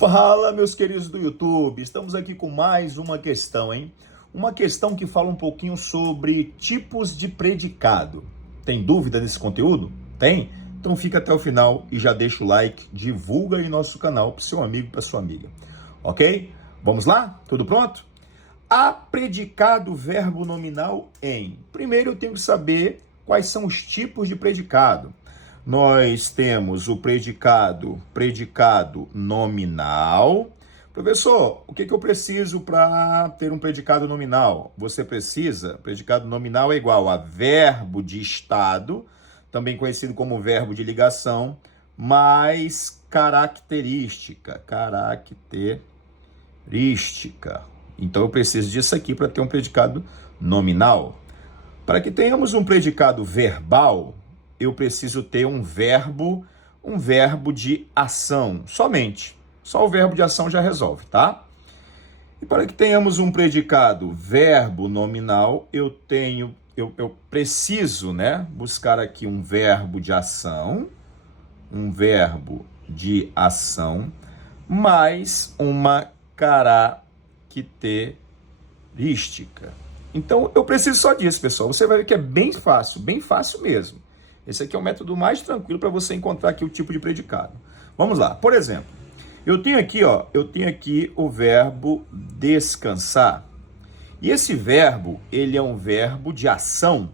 Fala, meus queridos do YouTube, estamos aqui com mais uma questão, hein? Uma questão que fala um pouquinho sobre tipos de predicado. Tem dúvida nesse conteúdo? Tem? Então fica até o final e já deixa o like, divulga aí nosso canal para seu amigo, para sua amiga. Ok? Vamos lá? Tudo pronto? Há predicado verbo nominal em. Primeiro eu tenho que saber quais são os tipos de predicado. Nós temos o predicado nominal. Professor, o que eu preciso para ter um predicado nominal? Você precisa, predicado nominal é igual a verbo de estado, também conhecido como verbo de ligação, mais característica. Então eu preciso disso aqui para ter um predicado nominal. Para que tenhamos um predicado verbal, eu preciso ter um verbo de ação, somente. Só o verbo de ação já resolve, tá? E para que tenhamos um predicado verbo nominal, eu preciso, né, buscar aqui um verbo de ação, mais uma característica. Então, eu preciso só disso, pessoal. Você vai ver que é bem fácil mesmo. Esse aqui é o método mais tranquilo para você encontrar aqui o tipo de predicado. Vamos lá. Por exemplo, eu tenho aqui o verbo descansar. E esse verbo, ele é um verbo de ação.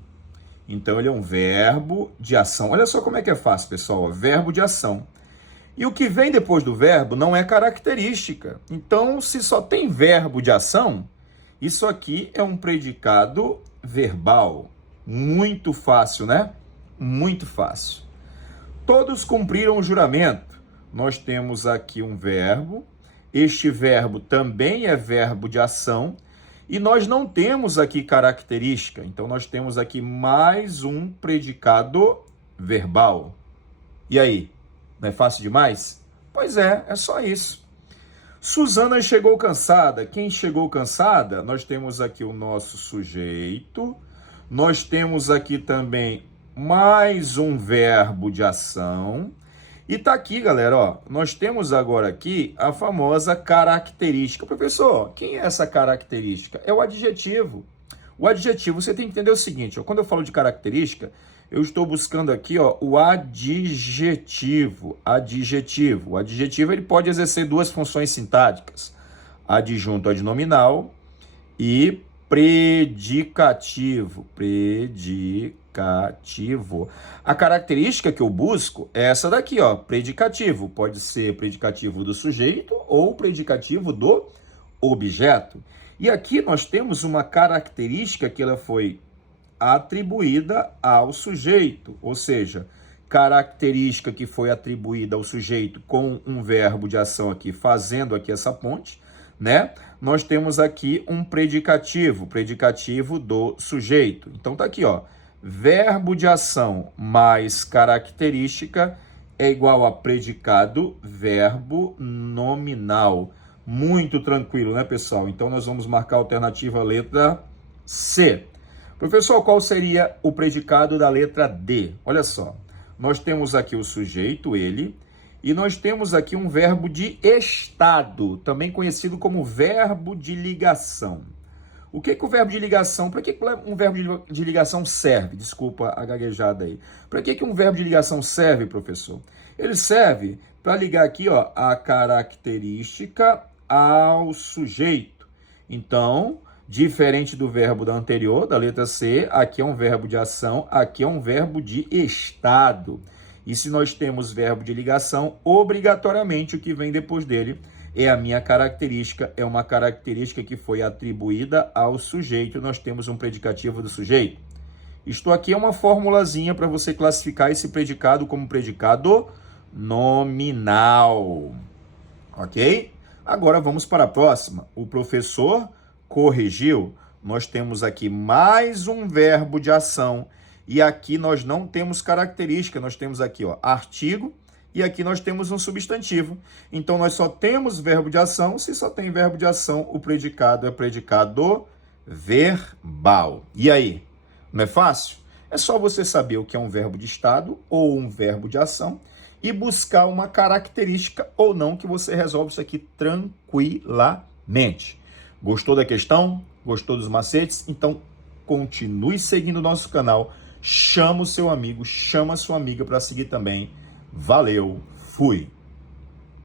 Então, ele é um verbo de ação. Olha só como é que é fácil, pessoal. Verbo de ação. E o que vem depois do verbo não é característica. Então, se só tem verbo de ação, isso aqui é um predicado verbal. Muito fácil, né? Muito fácil. Todos cumpriram o juramento. Nós temos aqui um verbo. Este verbo também é verbo de ação. E nós não temos aqui característica. Então, nós temos aqui mais um predicado verbal. E aí? Não é fácil demais? Pois é só isso. Suzana chegou cansada. Quem chegou cansada? Nós temos aqui o nosso sujeito. Nós temos aqui também mais um verbo de ação. E tá aqui, galera, ó. Nós temos agora aqui a famosa característica. Professor, quem é essa característica? É o adjetivo. O adjetivo, você tem que entender o seguinte, ó. Quando eu falo de característica, eu estou buscando aqui, ó, o adjetivo. O adjetivo, ele pode exercer duas funções sintáticas. Adjunto adnominal e predicativo. A característica que eu busco é essa daqui, ó, predicativo. Pode ser predicativo do sujeito ou predicativo do objeto. E aqui nós temos uma característica que ela foi atribuída ao sujeito, ou seja, característica que foi atribuída ao sujeito com um verbo de ação aqui, fazendo aqui essa ponte, né? Nós temos aqui um predicativo do sujeito. Então tá aqui, ó, verbo de ação mais característica é igual a predicado verbo nominal. Muito tranquilo, né, pessoal? Então nós vamos marcar a alternativa letra C. Professor, qual seria o predicado da letra D? Olha só, nós temos aqui o sujeito, ele, e nós temos aqui um verbo de estado, também conhecido como verbo de ligação. O que o verbo de ligação, para que um verbo de ligação serve? Desculpa a gaguejada aí. Para que um verbo de ligação serve, professor? Ele serve para ligar aqui, ó, a característica ao sujeito. Então, diferente do verbo da anterior, da letra C, aqui é um verbo de ação, aqui é um verbo de estado. E se nós temos verbo de ligação, obrigatoriamente o que vem depois dele é a minha característica, é uma característica que foi atribuída ao sujeito. Nós temos um predicativo do sujeito. Isto aqui é uma formulazinha para você classificar esse predicado como predicado nominal. Ok? Agora vamos para a próxima. O professor corrigiu. Nós temos aqui mais um verbo de ação. E aqui nós não temos característica. Nós temos aqui, ó, artigo. E aqui nós temos um substantivo. Então, nós só temos verbo de ação. Se só tem verbo de ação, o predicado é predicado verbal. E aí? Não é fácil? É só você saber o que é um verbo de estado ou um verbo de ação e buscar uma característica ou não que você resolve isso aqui tranquilamente. Gostou da questão? Gostou dos macetes? Então continue seguindo o nosso canal, chama o seu amigo, chama a sua amiga para seguir também. Valeu, fui!